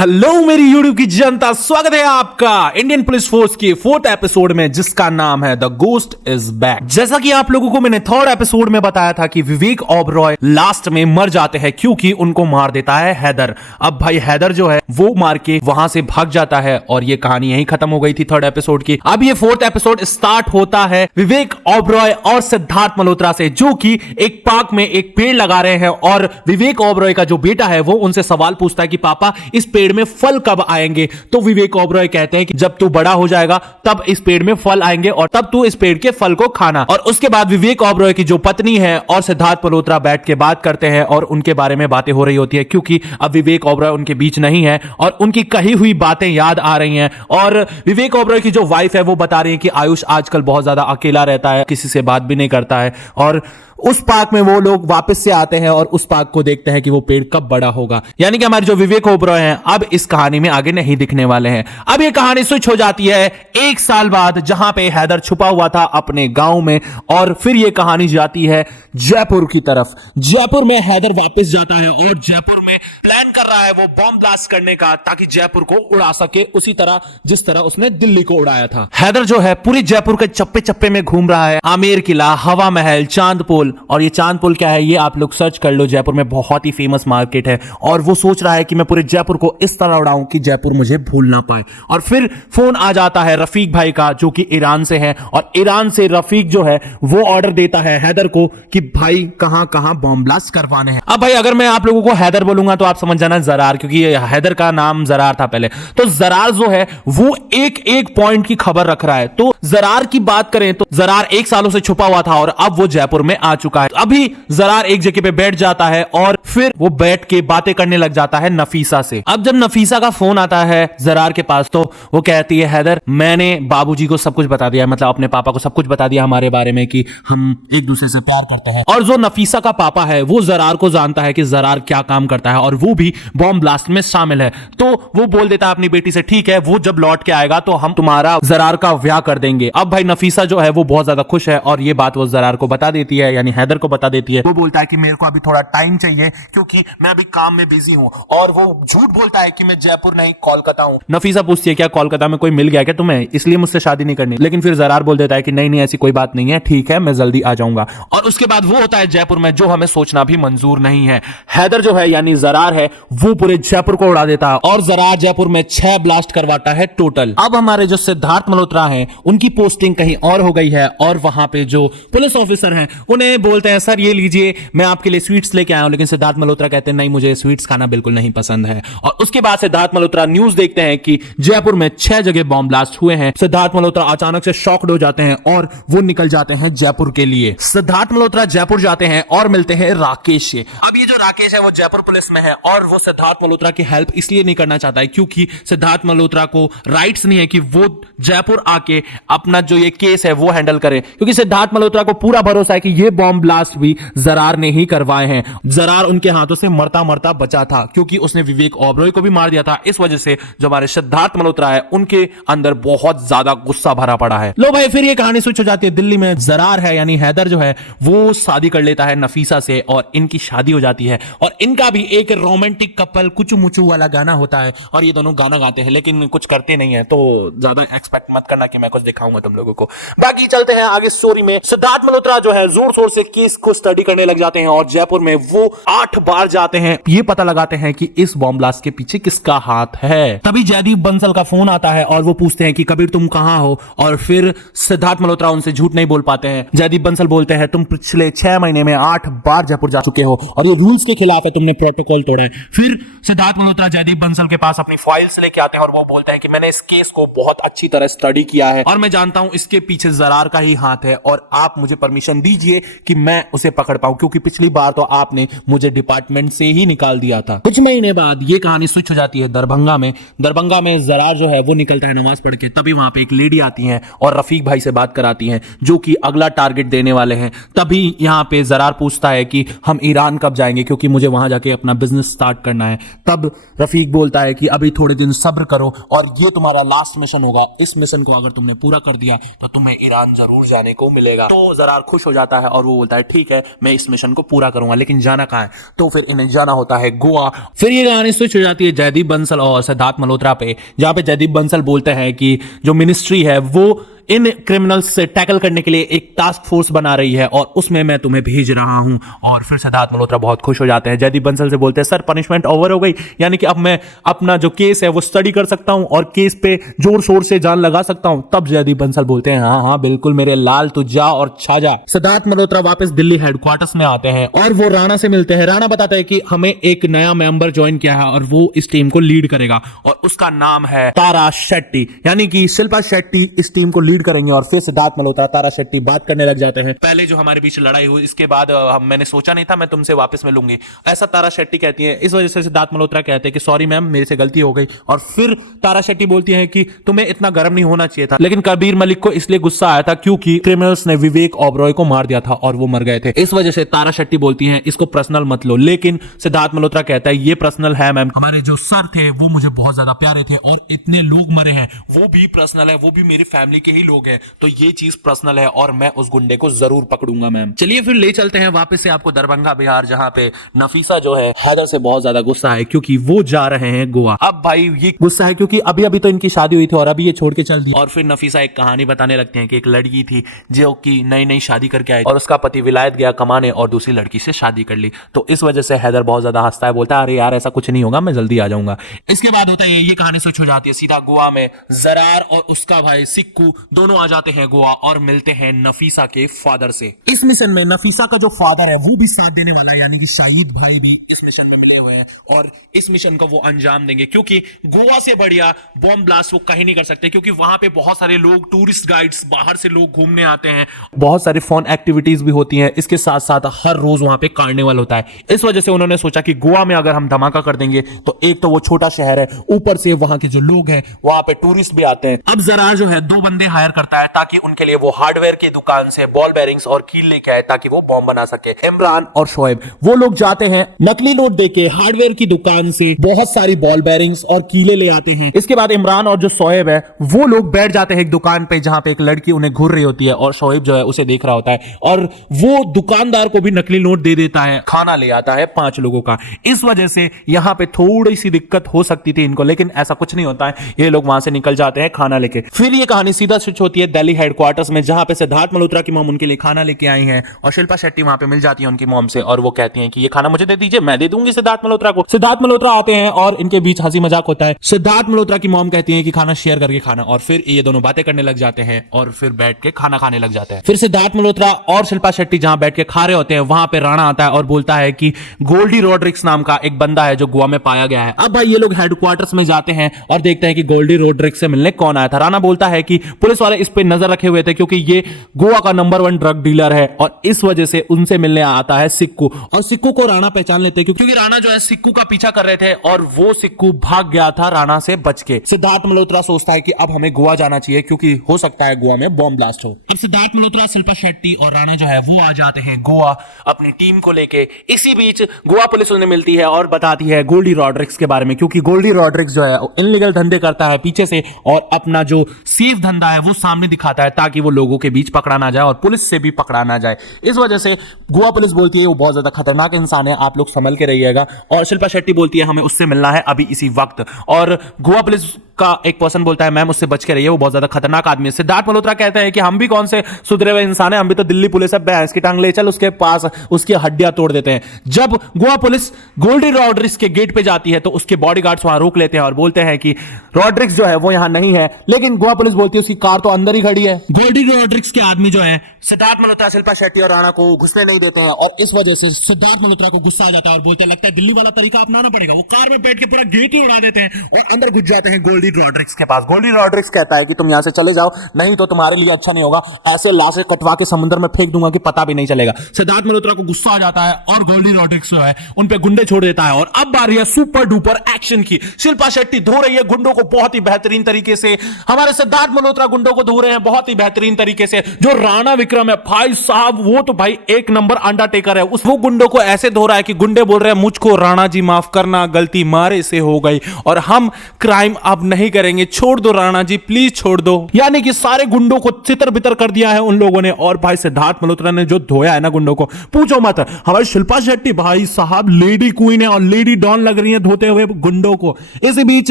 Hello मेरी YouTube की जनता, स्वागत है आपका इंडियन पुलिस फोर्स के 4th एपिसोड में, जिसका नाम है द गोस्ट इज बैक। जैसा कि आप लोगों को मैंने 3rd एपिसोड में बताया था कि विवेक ओबरॉय लास्ट में मर जाते हैं क्योंकि उनको मार देता है हैदर। अब भाई हैदर जो है वो मार के वहां से भाग जाता है और ये कहानी यहीं खत्म हो गई थी 3rd एपिसोड की। अब ये 4th एपिसोड स्टार्ट होता है विवेक ओबरॉय और सिद्धार्थ मल्होत्रा से, जो कि एक पार्क में एक पेड़ लगा रहे हैं और विवेक ओबरॉय का जो बेटा है वो उनसे सवाल पूछता है कि पापा इस पेड़ में फल कब आएंगे। तो विवेक ओबरॉय कहते हैं कि जब तू बड़ा हो जाएगा तब इस पेड़ में फल आएंगे और तब तू इस पेड़ के फल को खाना। और उसके बाद विवेक ओबरॉय की जो पत्नी है और सिद्धार्थ मल्होत्रा बैठ के बात करते हैं और उनके बारे में बातें हो रही होती है, क्योंकि अब विवेक ओबरॉय उनके बीच नहीं है और उनकी कही हुई बातें याद आ रही हैं। और विवेक ओबरॉय की जो वाइफ है वो बता रही है कि आयुष आजकल बहुत ज्यादा अकेला रहता है, किसी से बात भी नहीं करता है। और उस पार्क में वो लोग वापस से आते हैं और उस पार्क को देखते हैं कि वो पेड़ कब बड़ा होगा। यानी कि हमारे जो विवेक ओबरॉय हैं अब इस कहानी में आगे नहीं दिखने वाले हैं। अब ये कहानी स्विच हो जाती है 1 साल बाद, जहां पे हैदर छुपा हुआ था अपने गांव में, और फिर ये कहानी जाती है जयपुर की तरफ। जयपुर में हैदर वापस जाता है और जयपुर में प्लान कर रहा है वो बॉम्ब ब्लास्ट करने का, ताकि जयपुर को उड़ा सके उसी तरह जिस तरह उसने दिल्ली को उड़ाया था। हैदर जो है पूरी जयपुर के चप्पे चप्पे में घूम रहा है, आमेर किला, हवा महल, चांद पोल। और ये चांद पोल क्या है ये आप लोग सर्च कर लो, जयपुर में बहुत ही फेमस मार्केट है। और वो सोच रहा है कि मैं पूरे जयपुर को इस तरह उड़ाऊं कि जयपुर मुझे भूल ना पाए। और फिर फोन आ जाता है रफीक भाई का, जो कि ईरान से है, और ईरान से रफीक जो है वो ऑर्डर देता है हैदर को कि भाई कहां कहां बॉम्ब ब्लास्ट करवाने हैं। अब भाई अगर मैं आप लोगों को हैदर बोलूंगा तो आप समझ जाना जरार, क्योंकि हैदर का नाम जरार था पहले। तो जरार जो है वो एक एक पॉइंट की खबर रख रहा है। तो जरार की बात करें तो जरार 1 सालों से छुपा हुआ था और अब वो जयपुर में आ चुका है। अभी जरार एक जगह पे बैठ जाता है और फिर वो बैठ के बातें करने लग जाता है नफीसा से। अब जब नफीसा का फोन आता है जरार के पास तो वो कहती है हैदर मैंने बाबूजी को सब कुछ बता दिया, मतलब अपने पापा को सब कुछ बता दिया हमारे बारे में कि हम एक दूसरे से प्यार करते हैं। और जो नफीसा का पापा है वो जरार को जानता है कि जरार क्या काम करता है और वो भी बॉम्ब ब्लास्ट में शामिल है। तो वो बोल देता है अपनी बेटी से ठीक है वो जब लौट के आएगा तो हम तुम्हारा जरार का ब्याह कर देंगे। अब भाई नफीसा जो है वो बहुत ज्यादा खुश है और ये बात वो जरार को बता देती है, यानी हैदर को बता देती है। वो बोलता है कि मेरे को अभी थोड़ा टाइम चाहिए क्योंकि मैं अभी काम में बिजी हूं, और वो झूठ बोलता है कि मैं जयपुर नहीं कोलकाता हूं। नफीसा पूछती है क्या कोलकाता में कोई मिल गया क्या तुम्हें, इसलिए मुझसे शादी नहीं करनी। लेकिन फिर जरार बोल देता है कि नहीं नहीं ऐसी कोई बात नहीं है, ठीक है मैं जल्दी आ जाऊंगा। और उसके बाद वो होता है जयपुर में, जो हमें सोचना भी मंजूर नहीं है। हैदर जो है यानी जरार है वो पूरे जयपुर को उड़ा देता है और जरार जयपुर में 6 ब्लास्ट करवाता है टोटल। अब हमारे जो सिद्धार्थ मल्होत्रा हैं उनकी पोस्टिंग कहीं और हो गई है और वहां पे जो पुलिस ऑफिसर हैं उन्हें बोलते हैं सर ये लीजिए मैं आपके लिए स्वीट्स लेके आया हूं। लेकिन सिद्धार्थ मल्होत्रा कहते हैं नहीं मुझे स्वीट्स खाना बिल्कुल नहीं पसंद है। और उसके बाद सिद्धार्थ मल्होत्रा न्यूज देखते हैं कि जयपुर में 6 जगह बॉम्ब ब्लास्ट हुए हैं। सिद्धार्थ मल्होत्रा अचानक से शॉक्ड हो जाते हैं और वो निकल जाते हैं जयपुर के लिए। सिद्धार्थ मल्होत्रा जयपुर जाते हैं और मिलते हैं राकेश से। अब ये जो राकेश है वो जयपुर पुलिस में है और वो सिद्धार्थ मल्होत्रा की हेल्प इसलिए नहीं करना चाहता है क्योंकि सिद्धार्थ मल्होत्रा को राइट्स नहीं है कि वो जयपुर आके अपना जो ये केस है वो हैंडल करे, क्योंकि सिद्धार्थ मल्होत्रा को पूरा भरोसा है कि ये बॉम्ब ब्लास्ट भी जरार ने ही करवाए हैं। जरार उनके हाथों से मरता मरता बचा था क्योंकि उसने विवेक ओबरॉय को भी मार दिया था। इस वजह से जो हमारे सिद्धार्थ मल्होत्रा है उनके अंदर बहुत ज्यादा गुस्सा भरा पड़ा है। लो भाई फिर ये कहानी स्विच हो जाती है दिल्ली में। जरार है यानी हैदर जो है वो शादी कर लेता है नफीसा से और इनकी शादी हो जाती है और इनका भी एक रोमांटिक कपल कुचू मुचू वाला गाना होता है और ये दोनों गाना गाते हैं लेकिन कुछ करते नहीं है। तो ज्यादा एक्सपेक्ट मत करना कि मैं कुछ दिखाऊंगा तुम लोगों को। बाकी चलते हैं आगे स्टोरी में। सिद्धार्थ मल्होत्रा जो है जोर शोर से केस को स्टडी करने लग जाते हैं और जयपुर में वो 8 बार जाते हैं, ये पता लगाते हैं कि इस बॉम्ब ब्लास्ट के पीछे किसका हाथ है। तभी जयदीप बंसल का फोन आता है और वो पूछते हैं कि कबीर तुम कहां हो। और फिर सिद्धार्थ मल्होत्रा उनसे झूठ नहीं बोल पाते हैं। जयदीप बंसल बोलते हैं तुम पिछले 6 महीने में 8 बार जयपुर जा चुके हो और ये रूल्स के खिलाफ है, तुमने प्रोटोकॉल तोड़ा है। फिर सिद्धार्थ मल्होत्रा जयदीप बंसल के पास अपनी फाइल्स लेके आते हैं और वो बोलते हैं कि मैंने इस केस को बहुत अच्छी तरह स्टडी किया है और मैं जानता हूं इसके पीछे जरार का ही हाथ है और आप मुझे परमिशन दीजिए कि मैं उसे पकड़ पाऊं, क्योंकि पिछली बार तो आपने मुझे डिपार्टमेंट से ही निकाल दिया था। कुछ महीने बाद ये कहानी स्विच हो जाती है दरभंगा में। दरभंगा में जरार जो है वो निकलता है नमाज पढ़ के। तभी वहां पे एक लेडी आती है और रफीक भाई से बात कराती है जो कि अगला टारगेट देने वाले हैं। तभी यहां पे जरार पूछता है कि हम ईरान कब जाएंगे क्योंकि मुझे वहां जाके अपना बिजनेस स्टार्ट करना है। तब रफीक बोलता है कि अभी थोड़े दिन सब्र करो और ये तुम्हारा लास्ट मिशन होगा, इस मिशन को अगर तुमने पूरा कर दिया तो तुम्हें ईरान जरूर जाने को मिलेगा। तो जरार खुश हो जाता है और वो बोलता है ठीक है मैं इस मिशन को पूरा करूंगा, लेकिन जाना कहाँ है, तो फिर इन्हें जाना होता है गोवा। फिर ये कहानी स्विच हो जाती है जयदीप बंसल और सिद्धार्थ मल्होत्रा पे, जहां पे जयदीप बंसल बोलते हैं कि जो मिनिस्ट्री है वो इन क्रिमिनल्स से टैकल करने के लिए एक टास्क फोर्स बना रही है और उसमें मैं तुम्हें भेज रहा हूं। और फिर सिद्धार्थ मल्होत्रा बहुत खुश हो जाते हैं। जयदीप बंसल से बोलते हैं सर पनिशमेंट ओवर हो गई, यानी कि अब मैं अपना जो केस है वो स्टडी कर सकता हूं और केस पे जोर शोर से जान लगा सकता हूं। तब जयदीप बंसल बोलते हैं हाँ हाँ बिल्कुल मेरे लाल, तू जा और छा जा। सिद्धार्थ मल्होत्रा वापस दिल्ली हेडक्वार्टर्स में आते हैं और वो राणा से मिलते हैं। राणा बताता है कि हमें एक नया मेंबर ज्वाइन किया है और वो इस टीम को लीड करेगा और उसका नाम है तारा शेट्टी, यानी कि शिल्पा शेट्टी इस टीम को लीड करेंगे। और फिर सिद्धार्थ मल्होत्रा तारा शेट्टी बात करने लग जाते हैं, पहले जो हमारे बीच लड़ाई हुई इसके बाद मैंने सोचा नहीं था मैं तुमसे वापस मिलूंगी, ऐसा तारा शेट्टी कहती है। इस वजह से सिद्धार्थ मल्होत्रा कहते हैं कि सॉरी मैम मेरे से गलती हो गई। और फिर तारा शेट्टी बोलती है कि तुम्हें इतना गर्म नहीं होना चाहिए था, लेकिन कबीर मलिक को इसलिए गुस्सा आया था क्योंकि क्रिमिनल्स ने विवेक ओबरॉय को मार दिया था और वो मर गए थे। इस वजह से तारा शेट्टी बोलती है इसको पर्सनल मत लो, लेकिन सिद्धार्थ मल्होत्रा कहता है ये पर्सनल है मैम, हमारे जो सर थे वो मुझे बहुत ज्यादा प्यारे थे और इतने लोग मरे हैं वो भी पर्सनल है, वो भी मेरी फैमिली के ही लोग हैं, तो ये चीज पर्सनल है और मैं उस गुंडे को जरूर पकड़ूंगा मैम। चलिए फिर ले चलते हैं वापस से आपको दरभंगा बिहार, जहां पे नफीसा जो है हैदर से बहुत ज्यादा गुस्सा है क्योंकि वो जा रहे हैं गोवा। अब भाई ये गुस्सा है क्योंकि अभी अभी तो इनकी शादी हुई थी और अभी ये छोड़ के चल दी। और फिर नफीसा एक कहानी बताने लगते हैं कि एक लड़की थी जो कि नई नई शादी करके आई और उसका पति विलायत गया कमाने और दूसरी लड़की से शादी कर ली। तो इस वजह से हैदर बहुत ज्यादा हंसता है, बोलता है अरे यार ऐसा कुछ नहीं होगा, मैं जल्दी आ जाऊंगा। इसके बाद होता है ये कहानी स्विच हो जाती है सीधा गोवा में। जरार और उसका भाई सिक्कू दोनों आ जाते हैं गोवा और मिलते हैं नफीसा के फादर से। इस मिशन में नफीसा का जो फादर है वो भी साथ देने वाला है, यानी कि शाहिद भाई भी इस मिशन में मिले हुए हैं और इस मिशन को वो अंजाम देंगे क्योंकि गोवा से बढ़िया बॉम्ब ब्लास्ट वो कहीं नहीं कर सकते, क्योंकि वहां पे बहुत सारे लोग टूरिस्ट गाइड्स बाहर से लोग घूमने आते हैं, बहुत सारी फन एक्टिविटीज भी होती हैं। इसके साथ साथ हर रोज वहां पे कार्निवल होता है। इस वजह से उन्होंने सोचा कि गोवा में अगर हम धमाका कर देंगे तो एक तो वो छोटा शहर है, ऊपर से वहां के जो लोग हैं वहां पे टूरिस्ट भी आते हैं। अब जरार जो है 2 बंदे हायर करता है ताकि उनके लिए वो हार्डवेयर की दुकान से बॉल बेरिंग्स और कील लेके आए ताकि वो बॉम्ब बना सके। इमरान और शोएब वो लोग जाते हैं नकली नोट देके हार्डवेयर की दुकान से बहुत सारी बॉल बेरिंग्स और कीले ले आते हैं। इसके बाद इमरान और जो शोएब है वो लोग बैठ जाते हैं एक दुकान पे जहां पे एक लड़की उन्हें घूर रही होती है और शोएब जो है उसे देख रहा होता है और वो दुकानदार को भी नकली नोट दे देता है। खाना ले आता है 5 लोगों का। इस वजह से यहां पे थोड़ी सी दिक्कत हो सकती थी इनको, लेकिन ऐसा कुछ नहीं होता है, ये लोग वहां से निकल जाते हैं खाना लेके। फिर ये कहानी सीधा स्विच होती है दिल्ली हेडक्वार्टर्स में, जहां पे सिद्धार्थ मल्होत्रा की मॉम उनके लिए खाना लेके आई हैं और शिल्पा शेट्टी वहां पे मिल जाती है उनकी मॉम से और वो कहती हैं कि ये खाना मुझे दे दीजिए, मैं दे दूंगी सिद्धार्थ मल्होत्रा को। सिद्धार्थ मल्होत्रा आते हैं और इनके बीच हंसी मजाक होता है। सिद्धार्थ मल्होत्रा की मॉम कहती है कि खाना शेयर करके खाना और फिर ये दोनों बातें करने लग जाते हैं और फिर बैठ के खाना खाने लग जाते हैं। फिर सिद्धार्थ मल्होत्रा और शिल्पा शेट्टी जहां बैठ के खा रहे होते हैं वहां पे राणा आता है और बोलता है कि गोल्डी रोड्रिक्स नाम का एक बंदा है जो गोवा में पाया गया है। अब भाई ये लोग हेडक्वार्टर्स में जाते हैं और देखते हैं कि गोल्डी रोड्रिक्स से मिलने कौन आया था। राणा बोलता है कि पुलिस वाले इस पे नजर रखे हुए थे क्योंकि ये गोवा का नंबर 1 ड्रग डीलर है और इस वजह से उनसे मिलने आता है सिक्कू। और सिक्कू को राणा पहचान लेते हैं क्योंकि राणा जो है सिक्कू का पीछा कर रहे थे और वो सिक्कू भाग गया था राणा से बच के। सिद्धार्थ मल्होत्रा सोचता है कि अब हमें गोवा जाना चाहिए क्योंकि हो सकता है गोवा में बॉम्ब ब्लास्ट हो। अब सिद्धार्थ मल्होत्रा, शिल्पा शेट्टी और राणा जो है वो आ जाते हैं गोवा अपनी टीम को लेके। इसी बीच गोवा पुलिस उन्हें मिलती है और बताती है गोल्डी रोड्रिक्स के बारे में, क्योंकि गोल्डी रोड्रिक्स जो है इनलीगल धंधे करता है पीछे से और अपना जो सेफ धंधा है वो सामने दिखाता है ताकि वो लोगों के बीच पकड़ा ना जाए और पुलिस से भी पकड़ा ना जाए। इस वजह से गोवा पुलिस बोलती है वो बहुत ज्यादा खतरनाक इंसान है, आप लोग संभल के रहिएगा। और शिल्पा शेट्टी बोलती है हमें उससे मिलना है अभी इसी वक्त। और गोवा पुलिस का एक पर्सन बोलता है मैम उससे बच के रहिए, वो बहुत ज्यादा खतरनाक आदमी है। सिद्धार्थ मल्होत्रा कहते हैं कि हम भी कौन से सुधरे हुए इंसान हैं, हम भी तो दिल्ली पुलिस है, भैंस की टांग ले चल उसके पास, उसकी हड्डियां तोड़ देते हैं। जब गोवा पुलिस गोल्डी रोड्रिक्स के गेट पे जाती है तो उसके बॉडीगार्ड्स वहां रोक लेते हैं और बोलते हैं कि रोड्रिक्स जो है वो यहां नहीं है, लेकिन गोवा पुलिस बोलती है उसकी कार तो अंदर ही खड़ी है। गोल्डी रोड्रिक्स के आदमी जो है सिद्धार्थ मल्होत्रा, शिल्पा शेट्टी और राणा को घुसने नहीं देते हैं और इस वजह से सिद्धार्थ मल्होत्रा को गुस्सा आ जाता है और बोलते लगता है दिल्ली वाला तरीका अपनाना पड़ेगा। वो कार में बैठ के पूरा गेट ही उड़ा देते हैं और अंदर घुस जाते हैं गोल्डी रोड्रिक्स के पास। गोल्डी रोड्रिक्स कहता है कि तुम यहां से चले जाओ, नहीं तो तुम्हारे लिए अच्छा नहीं होगा, ऐसे लाशें कटवा के समुद्र में फेंक दूंगा कि पता भी नहीं चलेगा। सिद्धार्थ मल्होत्रा को गुस्सा आ जाता है और गोल्डी रोड्रिक्स जो है उन पे गुंडे छोड़ देता है और अब बारी है सुपर डुपर एक्शन की। शिल्पा शेट्टी धो रही है गुंडों को बहुत ही बेहतरीन तरीके से, हमारे सिद्धार्थ मल्होत्रा गुंडों गुंडों को धो रहे हैं बहुत ही बेहतरीन तरीके से। जो राणा विक्रम है भाई साहब, वो तो भाई एक नंबर अंडरटेकर है। वो गुंडों को ऐसे धो रहा है कि गुंडे बोल रहे हैं मुझको राणा जी माफ करना, गलती मारे से हो गई और हम क्राइम अब नहीं करेंगे, छोड़ दो राणा जी, प्लीज छोड़ दो। यानी कि सारे गुंडों को चितर बितर कर दिया है उन लोगों ने। और भाई सिद्धार्थ मल्होत्रा ने जो धोया है ना गुंडों को, पूछो मत। हमारी शिल्पा शेट्टी भाई साहब लेडी क्वीन है और लेडी डॉन लग रही है धोते हुए गुंडों को। इसी बीच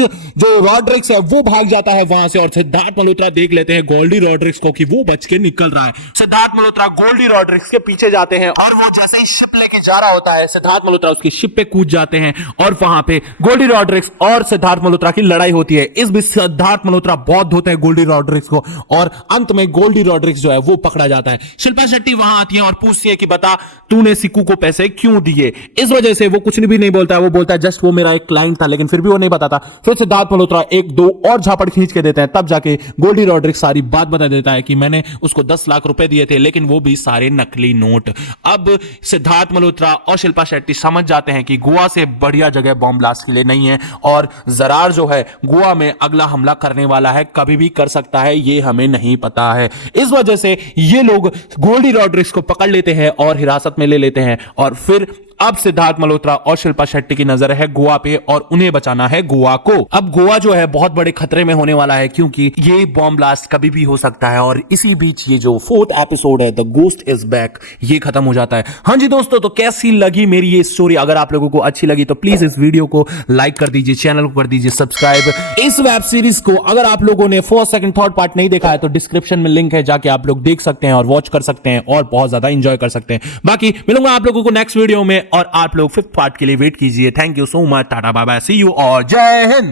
जो रॉड्रिक्स है वो भाग जाता है वहां से और सिद्धार्थ मल्होत्रा देख लेते हैं गोल्डी रॉड्रिक्स को कि वो बच के निकल रहा है। सिद्धार्थ मल्होत्रा गोल्डी रॉड्रिक्स के पीछे जाते हैं और वो जैसे ही शिप लेके जा रहा होता है, सिद्धार्थ मल्होत्रा उसकी शिप पे कूद जाते हैं और वहां पे गोल्डी रॉड्रिक्स और सिद्धार्थ मल्होत्रा की लड़ाई होती है। इस बीच सिद्धार्थ मल्होत्रा बहुत धोते हैं गोल्डी रॉड्रिक्स को और अंत में गोल्डी रॉड्रिक्स जो है वो पकड़ा जाता है। शिल्पा शेट्टी वहां आती है और पूछती है कि बता तूने सिक्कू को पैसे क्यों दिए। इस वजह से वो कुछ भी नहीं बोलता है, वो बोलता है जस्ट वो मेरा एक क्लाइंट था, लेकिन फिर भी वो नहीं बताता। फिर सिद्धार्थ मल्होत्रा एक दो और झापड़ खींच के देते हैं, तब जाके गोल्डी रॉड्रिक्स सारी बात बता देता है कि मैंने उसको 10 लाख रुपए दिए थे, लेकिन वो भी सारे नकली नोट। अब सिद्धार्थ मल्होत्रा और शिल्पा शेट्टी समझ जाते हैं कि गोवा से बढ़िया जगह बॉम्ब ब्लास्ट के लिए नहीं है और जरार जो है गोवा में अगला हमला करने वाला है, कभी भी कर सकता है, ये हमें नहीं पता है। इस वजह से ये लोग गोल्डी रॉड्रिक्स को पकड़ लेते हैं और हिरासत में ले लेते हैं और फिर अब सिद्धार्थ मल्होत्रा और शिल्पा शेट्टी की नजर है गोवा पे और उन्हें बचाना है गोवा को। अब गोवा जो है बहुत बड़े खतरे में होने वाला है क्योंकि ये बॉम्ब ब्लास्ट कभी भी हो सकता है। और इसी बीच ये जो 4th एपिसोड है द गोस्ट इज बैक, ये खत्म हो जाता है। हाँ जी दोस्तों, तो कैसी लगी मेरी ये स्टोरी? अगर आप लोगों को अच्छी लगी तो प्लीज इस वीडियो को लाइक कर दीजिए, चैनल को कर दीजिए सब्सक्राइब। इस वेब सीरीज को अगर आप लोगों ने 1st, 2nd, 3rd पार्ट नहीं देखा है तो डिस्क्रिप्शन में लिंक है, जाके आप लोग देख सकते हैं और वॉच कर सकते हैं और बहुत ज्यादा एंजॉय कर सकते हैं। बाकी मिलूंगा आप लोगों को नेक्स्ट वीडियो में और आप लोग 5th पार्ट के लिए वेट कीजिए। Thank you so much, tata bye bye, see you और जय हिंद।